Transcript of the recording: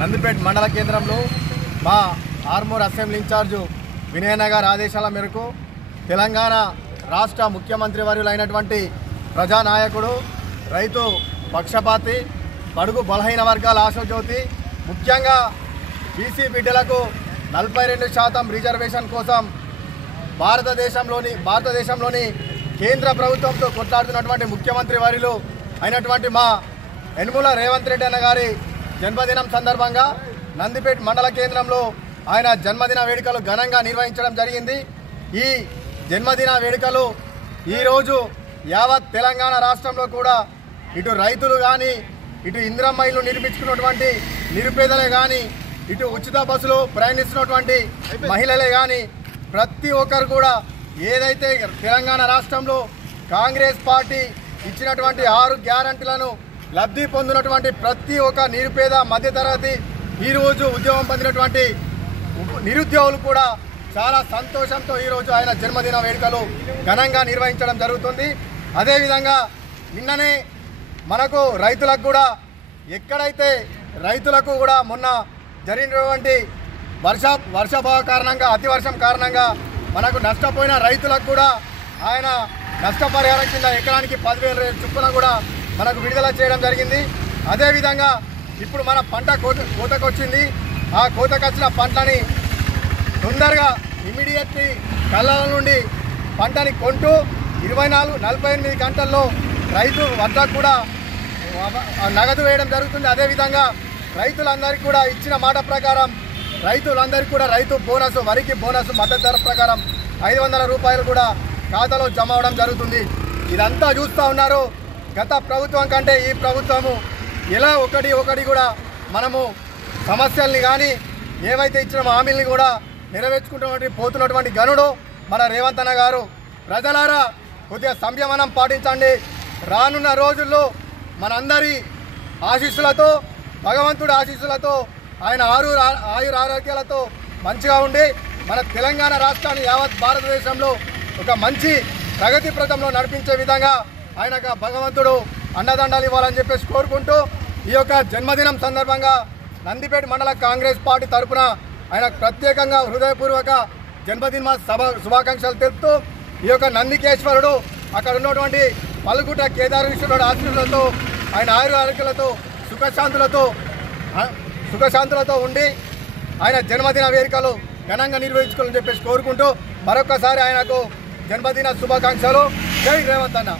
నందిపేట మండల కేంద్రంలో మా ఆర్మూర్ అసెంబ్లీ ఇన్ఛార్జు వినయన్న గారి ఆదేశాల మేరకు తెలంగాణ రాష్ట్ర ముఖ్యమంత్రి వర్యులైనటువంటి ప్రజానాయకుడు, రైతు పక్షపాతి, బడుగు బలహీన వర్గాల ఆశాజ్యోతి, ముఖ్యంగా బీసీ బిడ్డలకు 42% రిజర్వేషన్ కోసం భారతదేశంలోని కేంద్ర ప్రభుత్వంతో కొట్లాడుతున్నటువంటి ముఖ్యమంత్రి వర్యులు అయినటువంటి మా యనుమల రేవంత్ రెడ్డి అన్న గారి జన్మదినం సందర్భంగా నందిపేట మండల కేంద్రంలో ఆయన జన్మదిన వేడుకలు ఘనంగా నిర్వహించడం జరిగింది. ఈ జన్మదిన వేడుకలు ఈరోజు యావత్ తెలంగాణ రాష్ట్రంలో కూడా ఇటు రైతులు కానీ, ఇటు ఇందిరమ్మ ఇల్లు నిర్మించుకున్నటువంటి నిరుపేదలే కానీ, ఇటు ఉచిత బస్సులు ప్రయాణిస్తున్నటువంటి మహిళలే కానీ ప్రతి ఒక్కరు కూడా ఏదైతే తెలంగాణ రాష్ట్రంలో కాంగ్రెస్ పార్టీ ఇచ్చినటువంటి 6 గ్యారంటీలను లబ్ధి పొందినటువంటి ప్రతి ఒక్క నిరుపేద మధ్యతరగతి ఈరోజు ఉద్యోగం పొందినటువంటి నిరుద్యోగులు కూడా చాలా సంతోషంతో ఈరోజు ఆయన జన్మదిన వేడుకలు ఘనంగా నిర్వహించడం జరుగుతుంది. అదేవిధంగా నిన్ననే మనకు రైతులకు కూడా ఎక్కడైతే రైతులకు కూడా మొన్న జరిగినటువంటి వర్షాభావ కారణంగా, అతివర్షం కారణంగా మనకు నష్టపోయిన రైతులకు కూడా ఆయన నష్టపరిహారం కింద ఎకరానికి 10,000 చొప్పున కూడా మనకు విడుదల చేయడం జరిగింది. అదేవిధంగా ఇప్పుడు మన పంట కోతకొచ్చింది. ఆ కోతకొచ్చిన పంటని తొందరగా ఇమీడియట్లీ కళ్ళ నుండి పంటని కొంటూ 48 గంటల్లో రైతు వద్దకు కూడా నగదు వేయడం జరుగుతుంది. అదేవిధంగా రైతులందరికీ కూడా ఇచ్చిన మాట ప్రకారం రైతులందరికీ కూడా రైతు బోనస్, వరికి బోనస్ మద్దతు ధర ప్రకారం 500 రూపాయలు కూడా ఖాతాలో జమ అవడం జరుగుతుంది. ఇదంతా చూస్తూ ఉన్నారు. గత ప్రభుత్వం కంటే ఈ ప్రభుత్వము ఎలా ఒకటి కూడా మనము సమస్యల్ని కానీ ఏవైతే ఇచ్చిన హామీల్ని కూడా పోతున్నటువంటి గనుడు మన రేవంత్ అన్న గారు. ప్రజలారా కొద్దిగా సంయమనం పాటించండి. రానున్న రోజుల్లో మనందరి ఆశీస్సులతో, భగవంతుడి ఆశీస్సులతో, ఆయన ఆయుర ఆరోగ్యాలతో మంచిగా ఉండి మన తెలంగాణ రాష్ట్రాన్ని యావత్ భారతదేశంలో ఒక మంచి ప్రగతి ప్రదంలో నడిపించే విధంగా ఆయనకు భగవంతుడు అండదండాలు ఇవ్వాలని చెప్పేసి కోరుకుంటూ ఈ యొక్క జన్మదినం సందర్భంగా నందిపేట మండల కాంగ్రెస్ పార్టీ తరఫున ఆయనకు ప్రత్యేకంగా హృదయపూర్వక జన్మదిన శుభాకాంక్షలు తెలుపుతూ ఈ యొక్క నందికేశ్వరుడు అక్కడ ఉన్నటువంటి పలుగుట కేదారేశ్వరుడు ఆశీస్సులతో, ఆయన ఆయురారోగ్యాలతో సుఖశాంతులతో ఉండి ఆయన జన్మదిన వేడుకలు ఘనంగా నిర్వహించుకోవాలని చెప్పేసి కోరుకుంటూ మరొకసారి ఆయనకు జన్మదిన శుభాకాంక్షలు. జై రేవంత్ అన్న.